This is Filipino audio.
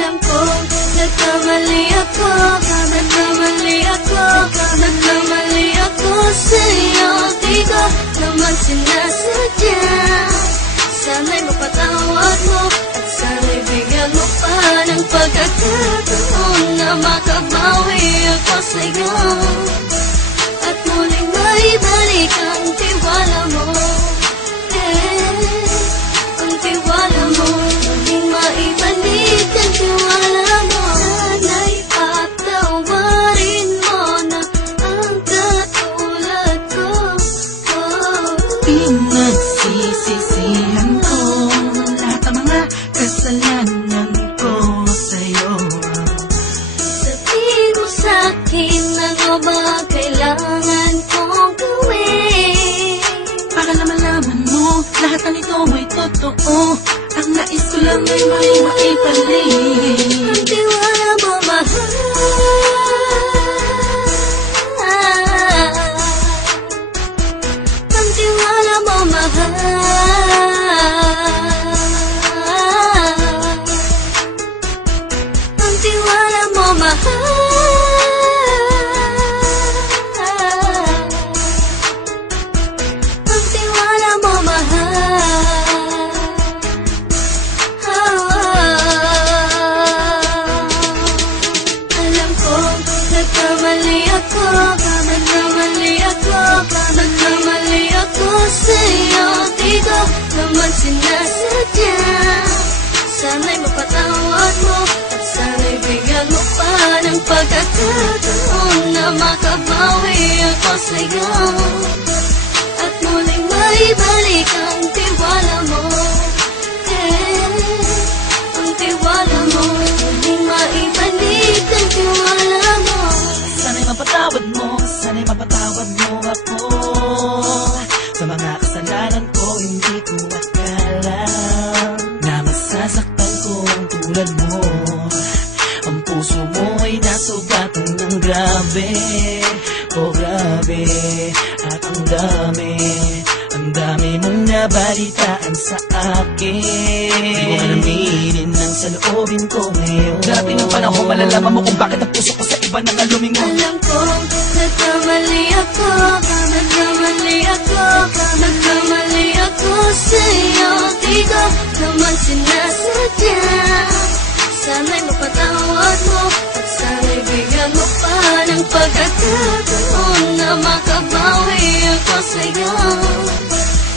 Alam kong nagkamali ako, nagkamali ako, nagkamali ako sa'yo. Di ko naman sinasadya. Sana'y mapatawad mo at sana'y bigyan mo pa ng pagkakataon na makabawi ako sa'yo at muling maibalik ang tiwala mo. Ang tiwala mo, muling maibalik ang tiwala mo. Sana'y patawarin mo na ang katulad ko. Pinagsisisihan ko lahat ng mga kasalanan ko sa'yo. Sabihin mo sa'kin ano ba kailangan kong gawin Para na malaman mo lahat ng ito ay totoo. Ang nais ko lang ay may maibalik ang tiwala mo, mahal. Ang tiwala mo, mahal. Ang tiwala mo, mahal. Ang tiwala mo, mahal. Alam kong nagkamali ako, nagkamali ako, nagkamali ako sa'yo. Di ko naman sinasadya. Sana'y mapatawad mo at sana'y bigyan mo pa ng pagkakataon na makabawi ako sa'yo at muling maibalik ang tiwala mo. Ang tiwala mo, muling maibalik ang tiwala mo. Sana'y mapatawad mo, sana'y mapatawad mo ako sa mga kasalanan ko. Hindi ko akala na masasaktan ko ang tulad mo. Ang puso mo ay nasugatan ng grabe, oh grabe. At ang dami mong nabalitaan sa akin. Di ko alaminin ang saloobin ko ngayon. Darating ang panahon, malalaman mo kung bakit ang puso ko sa iba nang alumingon. Alam kong nagkamali ako, nagkamali ako, nagkamali ako sa'yo. Di ko naman sinasadya. Sana'y mapatawad mo at sana'y bigyan mo pa ng pagkakataon na makabawi ako sa'yo